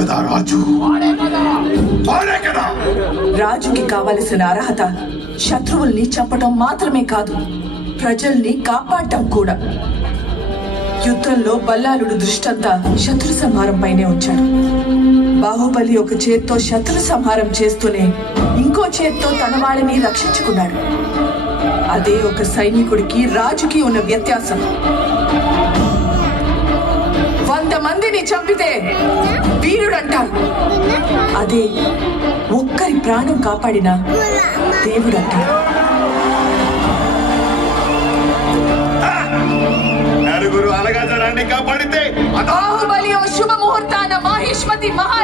కదా రాజు, వాడే కదా. రాజుకి కావలసిన అర్హత శత్రువుల్ని చంపడం మాత్రమే కాదు, ప్రజల్ని కాపాడటం కూడా. యుద్ధంలో బల్లాలుడు దృష్టంతా శత్రు సంహారం పైనే ఉంచాడు. బాహుబలి ఒక చేత్తో శత్రు సంహారం చేస్తూనే ఇంకో చేత్తో తన వాడిని రక్షించుకున్నాడు. అదే ఒక సైనికుడికి రాజుకి ఉన్న వ్యత్యాసం. 100 మందిని చంపితే వీరుడంటారు, అదే ఒక్కరి ప్రాణం కాపాడిన దేవుడంటారు. నలుగురు అలగాజరాన్ని కాపాడితే బాహుబలి ఓ శుభ ముహూర్తాన మాహిష్మతి మహా